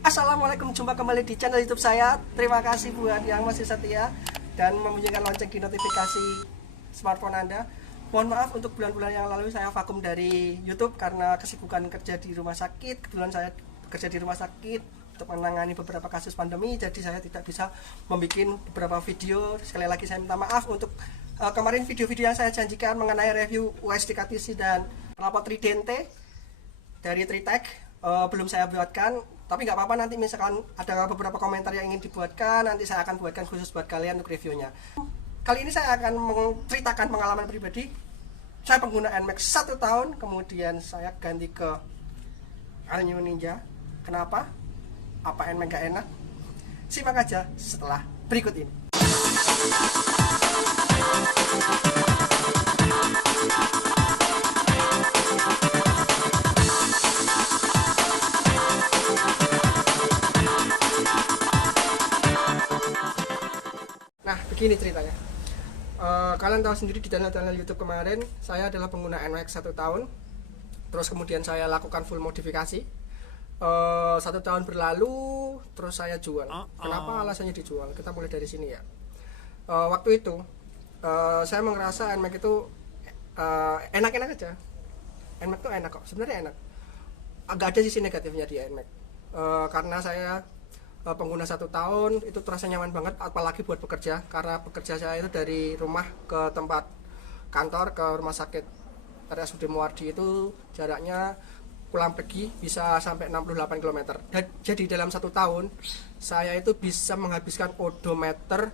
Assalamualaikum, jumpa kembali di channel YouTube saya. Terima kasih buat yang masih setia dan membunyikan lonceng di notifikasi smartphone Anda. Mohon maaf untuk bulan-bulan yang lalu saya vakum dari YouTube karena kesibukan kerja di rumah sakit. Kebetulan saya bekerja di rumah sakit untuk menangani beberapa kasus pandemi, jadi saya tidak bisa membuat beberapa video. Sekali lagi saya minta maaf untuk kemarin video-video yang saya janjikan mengenai review USD KTC dan knalpot Tridente dari Tritech belum saya buatkan, tapi nggak apa-apa, nanti misalkan ada beberapa komentar yang ingin dibuatkan, nanti saya akan buatkan khusus buat kalian untuk reviewnya. Kali ini saya akan menceritakan pengalaman pribadi. Saya pengguna NMAX 1 tahun, kemudian saya ganti ke All-New Ninja. Kenapa? Apa NMAX gak enak? Simak aja setelah berikut ini. Nah, begini ceritanya. Kalian tahu sendiri di channel YouTube kemarin saya adalah pengguna NMAX 1 tahun. Terus kemudian saya lakukan full modifikasi. 1 tahun berlalu, terus saya jual. Kenapa alasannya dijual? Kita mulai dari sini ya. Waktu itu saya merasa NMAX itu enak-enak aja. NMAX itu enak kok, sebenarnya enak. Agak ada sisi negatifnya di NMAX. Karena saya pengguna 1 tahun itu terasa nyaman banget, apalagi buat bekerja, karena bekerja saya itu dari rumah ke tempat kantor, ke rumah sakit RSUD Muardi itu jaraknya pulang pergi bisa sampai 68 km. Dan jadi dalam 1 tahun saya itu bisa menghabiskan odometer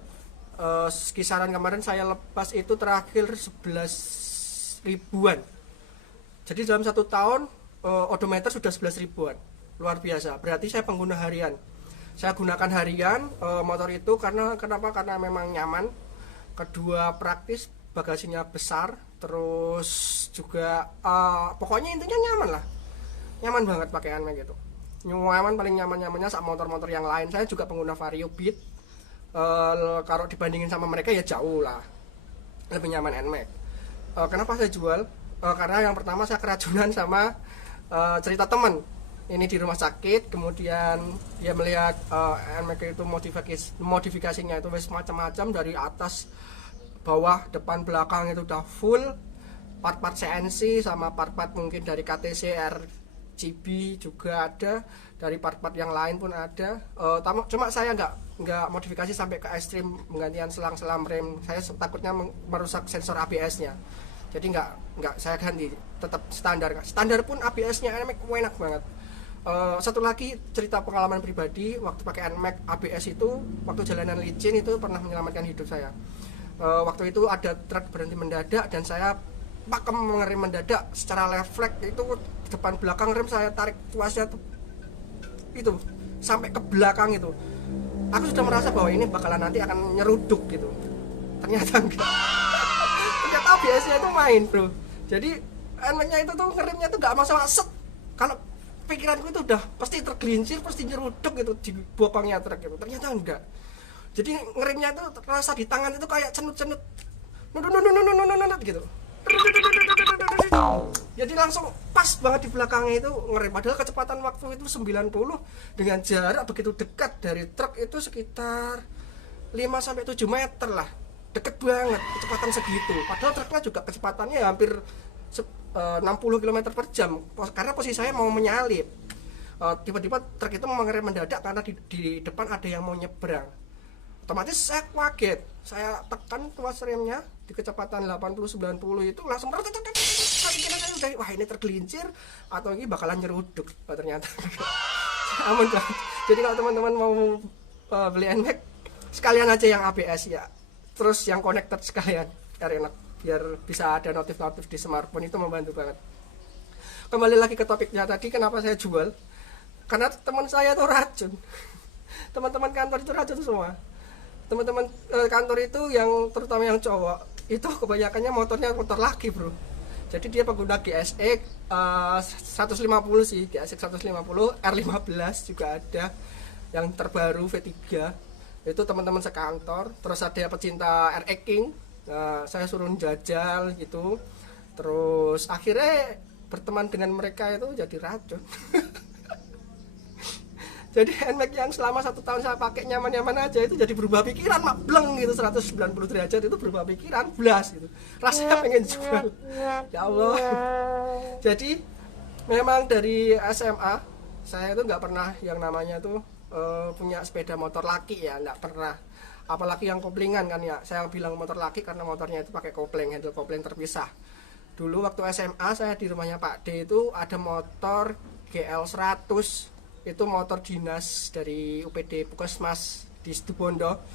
kisaran kemarin saya lepas itu terakhir 11 ribuan. Jadi dalam 1 tahun odometer sudah 11 ribuan, luar biasa. Berarti saya pengguna harian. Saya gunakan harian motor itu karena kenapa? Karena memang nyaman, kedua praktis, bagasinya besar, terus juga pokoknya intinya nyaman lah, nyaman banget pakaiannya gitu. Nyaman, paling nyamannya saat motor-motor yang lain. Saya juga pengguna Vario Beat, kalau dibandingin sama mereka ya jauh lah lebih nyaman NMAX. Kenapa saya jual? Karena yang pertama saya keracunan sama cerita teman ini di rumah sakit, kemudian dia melihat NMAX itu modifikasinya itu wes macam-macam, dari atas bawah depan belakang itu udah full, part-part CNC sama part-part mungkin dari KTC RGB juga ada, dari part-part yang lain pun ada. Cuma saya nggak modifikasi sampai ke ekstrim penggantian selang-selang rem. Saya takutnya merusak sensor ABS-nya, jadi nggak saya ganti, tetap standar pun ABS-nya NMAX enak banget. Satu lagi cerita pengalaman pribadi, waktu pakai NMAX ABS itu waktu jalanan licin itu pernah menyelamatkan hidup saya. Waktu itu ada truk berhenti mendadak dan saya pakem mengerem mendadak secara refleks, itu depan belakang rem saya tarik tuasnya itu sampai ke belakang itu. Aku sudah merasa bahwa ini bakalan nanti akan nyeruduk gitu. Ternyata enggak. Ternyata ABS-nya itu main, bro. Jadi NMAX-nya itu tuh ngeremnya tuh nggak masalah set. Kalau pikiranku itu udah pasti tergelincir, pasti nyeruduk gitu di bopongnya truk gitu. Ternyata enggak. Jadi ngeremnya itu terasa di tangan itu kayak cenut-cenut gitu. Jadi langsung pas banget di belakangnya itu ngerem. Padahal kecepatan waktu itu 90 dengan jarak begitu dekat dari truk itu sekitar 5-7 meter lah. Deket banget kecepatan segitu. Padahal truknya juga kecepatannya hampir 60 km per jam, karena posisi saya mau menyalip. Tiba-tiba truk itu mengerem mendadak karena di depan ada yang mau nyebrang. Otomatis saya kaget, saya tekan tuas remnya di kecepatan 80-90 itu langsung saya wah ini tergelincir atau ini bakalan nyeruduk. Ternyata aman banget. Jadi kalau teman-teman mau beli NMAX, sekalian aja yang ABS ya, terus yang connected sekalian, enak, biar bisa ada notif-notif di smartphone, itu membantu banget. Kembali lagi ke topiknya tadi, kenapa saya jual? Karena teman saya itu racun. Teman-teman kantor itu racun semua. Teman-teman kantor itu yang terutama yang cowok itu kebanyakannya motornya motor laki, bro. Jadi dia pengguna GSX 150 sih, GSX 150, R15 juga ada, yang terbaru V3. Itu teman-teman sekantor. Terus ada pecinta RX King. Saya suruh jajal gitu, terus akhirnya berteman dengan mereka itu jadi racun. Jadi NMAX yang selama 1 tahun saya pakai nyaman-nyaman aja itu jadi berubah pikiran, mak bleng gitu 190 derajat itu berubah pikiran, blas gitu. Rasanya pengen jual. Ya Allah. Jadi memang dari SMA saya itu nggak pernah yang namanya tuh punya sepeda motor laki ya, nggak pernah. Apalagi yang koplingan kan ya. Saya bilang motor laki karena motornya itu pakai kopling, handle kopling terpisah. Dulu waktu SMA saya di rumahnya Pak D itu ada motor GL 100. Itu motor dinas dari UPD Puskesmas di Situbondo.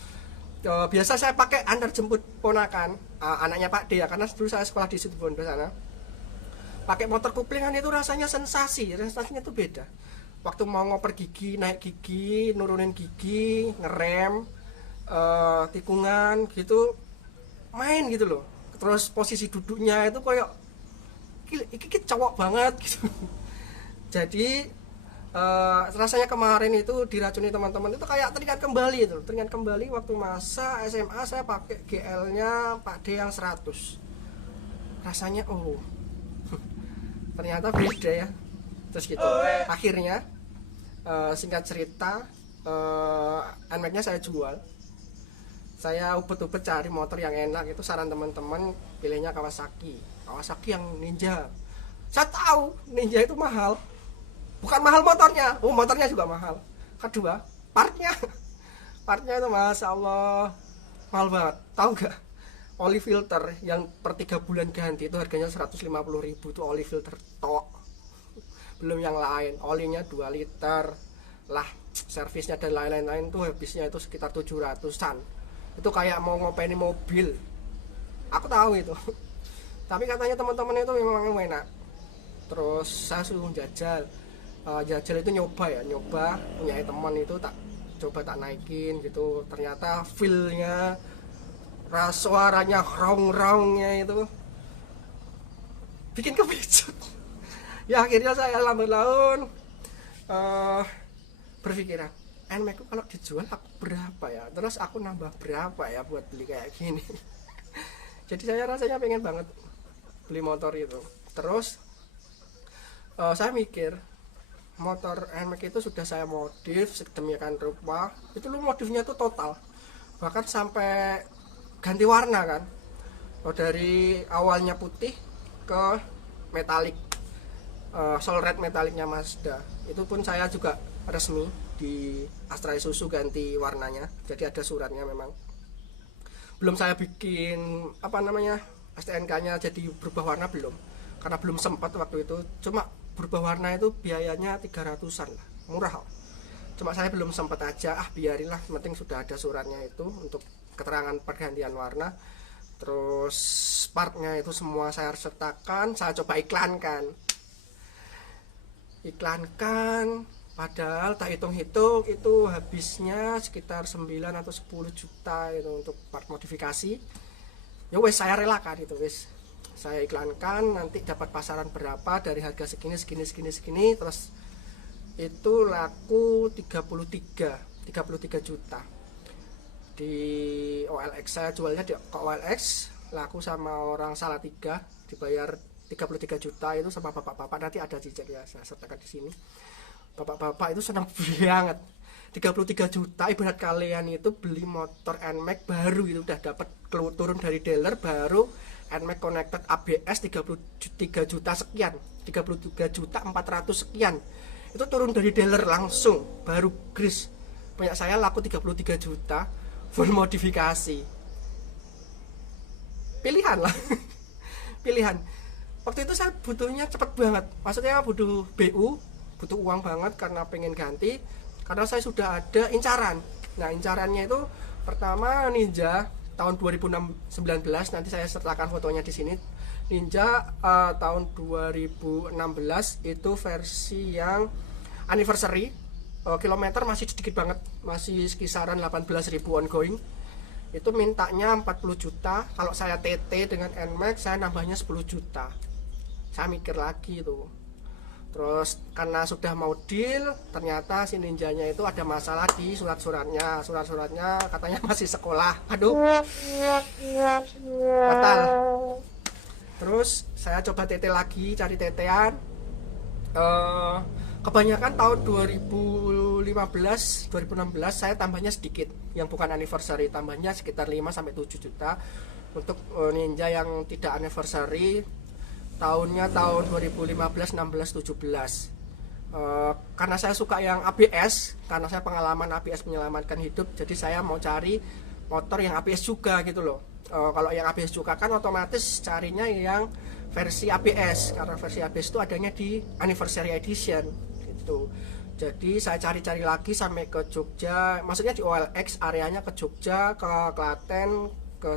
Biasa saya pakai antar jemput ponakan, anaknya Pak D ya, karena dulu saya sekolah di Situbondo sana. Pakai motor kuplingan itu rasanya sensasinya itu beda. Waktu mau ngoper gigi, naik gigi, nurunin gigi, ngerem, tikungan gitu, main gitu loh. Terus posisi duduknya itu kayak ini cowok banget gitu. Jadi rasanya kemarin itu diracuni teman-teman itu kayak teringat kembali waktu masa SMA saya pakai GL-nya Pak D yang 100. Rasanya ternyata beda ya. Terus gitu. Akhirnya singkat cerita NMAX-nya saya jual. Saya ubet-ubet cari motor yang enak, itu saran teman-teman pilihnya Kawasaki yang Ninja. Saya tahu Ninja itu mahal. Bukan mahal motornya, motornya juga mahal. Kedua, partnya itu Masya Allah mahal banget. Tahu gak? Oli filter yang per 3 bulan ganti itu harganya 150.000 tuh oli filter tok. Belum yang lain, olinya 2 liter lah, servisnya dan lain-lain tuh habisnya itu sekitar 700-an. Itu kayak mau ngopeni mobil. Aku tahu itu. Tapi katanya teman-teman itu memang enak. Terus saya suruh jajal itu nyoba punya teman itu tak naikin gitu, ternyata feel-nya suaranya raung-raungnya itu bikin kepicut. Ya akhirnya saya lambat laun berpikiran NMAX kalau dijual aku berapa ya, terus aku nambah berapa ya buat beli kayak gini. Jadi saya rasanya pengen banget beli motor itu. Terus saya mikir motor NMAX itu sudah saya modif sedemikian rupa, itu lu modifnya tuh total, bahkan sampai ganti warna kan. Dari awalnya putih ke metalik, Soul Red metaliknya Mazda, itu pun saya juga resmi di Astra Isuzu ganti warnanya, jadi ada suratnya. Memang belum saya bikin STNK-nya jadi berubah warna, belum, karena belum sempat waktu itu. Cuma berubah warna itu biayanya 300-an lah, murah kok. Cuma saya belum sempat aja, biarinlah, penting sudah ada suratnya itu untuk keterangan pergantian warna. Terus partnya itu semua saya sertakan, saya coba iklankan, padahal tak hitung-hitung itu habisnya sekitar 9 atau 10 juta itu untuk part modifikasi. Ya wes, saya relakan itu wes. Saya iklankan, nanti dapat pasaran berapa dari harga segini, terus itu laku 33 juta di OLX. Saya jualnya di OLX, laku sama orang Salatiga, dibayar 33 juta itu sama bapak-bapak. Nanti ada cicek ya, saya sertakan di sini. Bapak-bapak itu senang banget. 33 juta ibarat kalian itu beli motor NMAX baru, itu udah dapat turun dari dealer baru. NMAX connected ABS 33 juta sekian, 33 juta 400 sekian, itu turun dari dealer langsung baru gris. Punya saya laku 33 juta full modifikasi. Pilihan lah. Pilihan. Waktu itu saya butuhnya cepet banget, maksudnya butuh BU, butuh uang banget karena pengen ganti, karena saya sudah ada incaran. Nah incarannya itu pertama Ninja tahun 2019, nanti saya sertakan fotonya di sini. Ninja tahun 2016 itu versi yang anniversary, kilometer masih sedikit banget, masih kisaran 18.000 ongoing. Itu mintanya 40 juta. Kalau saya TT dengan NMAX saya nambahnya 10 juta. Saya mikir lagi itu. Terus karena sudah mau deal, ternyata si Ninjanya itu ada masalah di surat-suratnya katanya masih sekolah. Aduh, batal. Terus saya coba TT lagi, cari TT-an. Kebanyakan tahun 2015 2016 saya tambahnya sedikit, yang bukan anniversary, tambahnya sekitar 5-7 juta. Untuk Ninja yang tidak anniversary tahunnya tahun 2015, 16, 17. Karena saya suka yang ABS, karena saya pengalaman ABS menyelamatkan hidup, jadi saya mau cari motor yang ABS juga gitu loh. Kalau yang ABS juga kan otomatis carinya yang versi ABS, karena versi ABS itu adanya di anniversary edition gitu. Jadi saya cari-cari lagi sampai ke Jogja, maksudnya di OLX areanya ke Jogja, ke Klaten, ke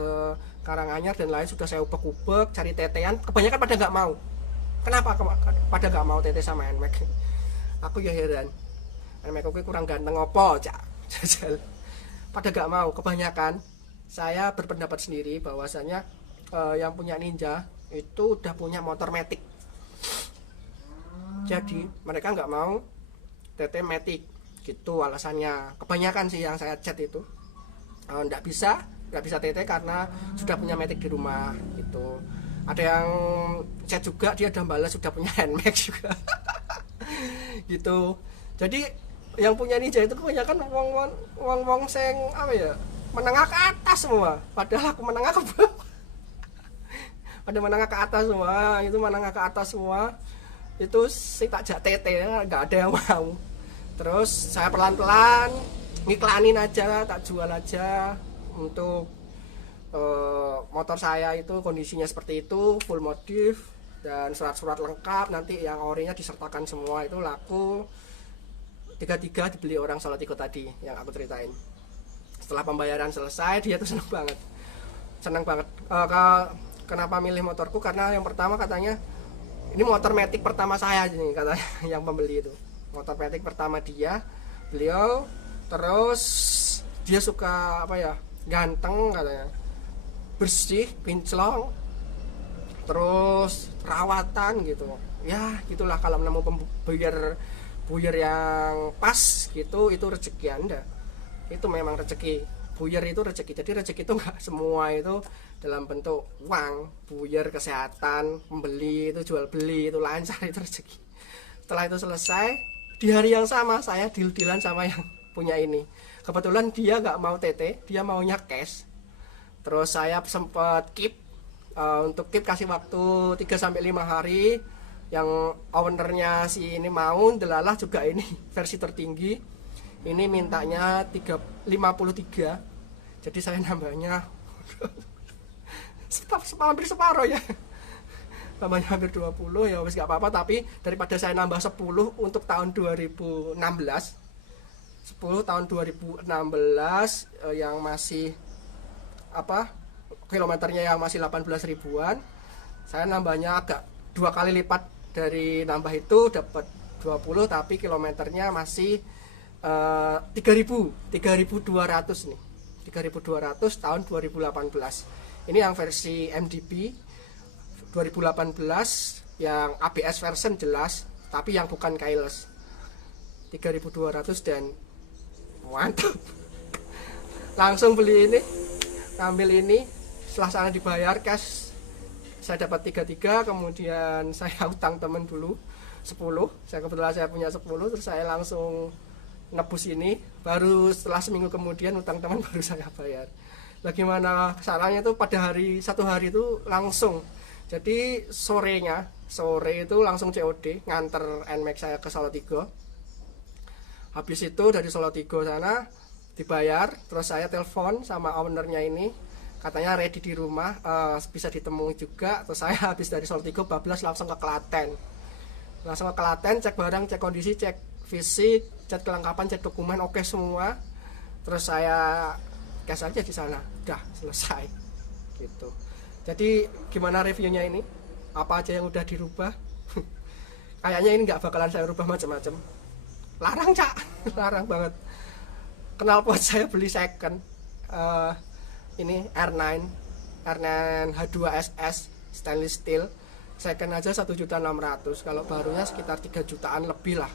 Karanganyar dan lain, sudah saya ubek-ubek cari tetean, kebanyakan pada nggak mau. Kenapa pada nggak mau TT sama NMAX? Aku ya heran, NMAX oke kurang ganteng opo cak jajal. Pada nggak mau, kebanyakan. Saya berpendapat sendiri bahwasanya yang punya Ninja itu udah punya motor matic, jadi mereka nggak mau TT matic gitu alasannya. Kebanyakan sih yang saya chat itu nggak bisa TT karena sudah punya matic di rumah gitu. Ada yang chat juga dia udah balas sudah punya NMAX juga gitu. Jadi yang punya Ninja itu kebanyakan wong sing apa ya, menengah ke atas semua, padahal aku menengah ke bawah. Pada menengah ke atas semua, itu menengah ke atas semua. Itu sih tak jak TT, nggak ada yang mau. Terus saya pelan-pelan ngiklanin aja, tak jual aja untuk motor saya itu kondisinya seperti itu, full modif dan surat-surat lengkap, nanti yang orinya disertakan semua, itu laku 3 dibeli orang Salatiga tadi yang aku ceritain. Setelah pembayaran selesai dia tuh seneng banget. Kenapa milih motorku? Karena yang pertama katanya ini motor matic pertama saya nih katanya yang pembeli itu. Motor matic pertama beliau, terus dia suka apa ya, ganteng katanya, bersih, kinclong, terus rawatan gitu ya, gitulah. Kalau nemu buyer yang pas gitu, itu rezeki Anda, itu memang rezeki. Buyer itu rezeki, jadi rezeki itu enggak semua itu dalam bentuk uang. Buyer kesehatan, pembeli itu jual beli itu lancar, itu rezeki. Setelah itu selesai, di hari yang sama saya deal-dealan sama yang punya ini. Kebetulan dia nggak mau TT, dia maunya cash. Terus saya sempat keep, untuk keep kasih waktu 3-5 hari. Yang ownernya si ini mau, delalah juga ini versi tertinggi. Ini mintanya 53. Jadi saya nambahnya hampir separuh ya. Nambahnya hampir 20 ya, wis gak apa-apa, tapi daripada saya nambah 10 untuk tahun 2016, 10 tahun 2016 yang masih apa, kilometernya yang masih 18 ribuan, saya nambahnya agak 2 kali lipat dari nambah itu, dapat 20 tapi kilometernya masih 3.200 nih, 3.200 tahun 2018. Ini yang versi MDB 2018 yang ABS version jelas, tapi yang bukan keyless 3.200 dan mantap. Langsung beli ini, ngambil ini, setelah sana dibayar cash saya dapat 33, kemudian saya utang temen dulu 10, kebetulan saya punya 10, terus saya langsung nebus ini, baru setelah seminggu kemudian utang teman baru saya bayar. Lah gimana caranya itu, pada satu hari itu langsung. Jadi sore itu langsung COD, nganter NMAX saya ke Salatiga. Habis itu dari Salatiga sana dibayar, terus saya telepon sama ownernya ini, katanya ready di rumah, bisa ditemui juga. Terus saya habis dari Salatiga bablas langsung ke Klaten. Cek barang, cek kondisi, cek fisik, cek kelengkapan, cek dokumen, oke semua. Terus saya cash aja di sana, udah selesai gitu. Jadi gimana reviewnya ini? Apa aja yang udah dirubah? Kayaknya ini nggak bakalan saya rubah macam-macam. Larang cak, larang banget. Knalpot saya beli second, ini R9 H2SS stainless steel, second aja 1.600.000. Kalau barunya sekitar 3 jutaan lebih lah.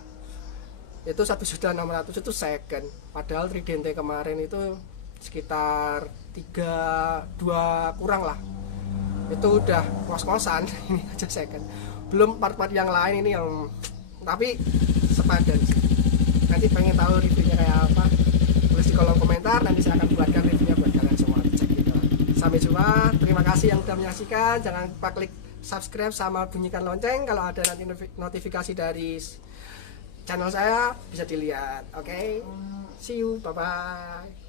Itu 1.600.000 itu second. Padahal Tridente kemarin itu sekitar 2 kurang lah. Itu udah kos-kosan. Ini aja second. Belum part-part yang lain ini yang tapi sepadan sih. nanti pengen tahu reviewnya kayak apa, tulis di kolom komentar, nanti saya akan buatkan reviewnya buat kalian semua cek gitu. Sampai jumpa, terima kasih yang sudah menyaksikan, jangan lupa klik subscribe sama bunyikan lonceng kalau ada nanti notifikasi dari channel saya bisa dilihat. Oke, see you, bye bye.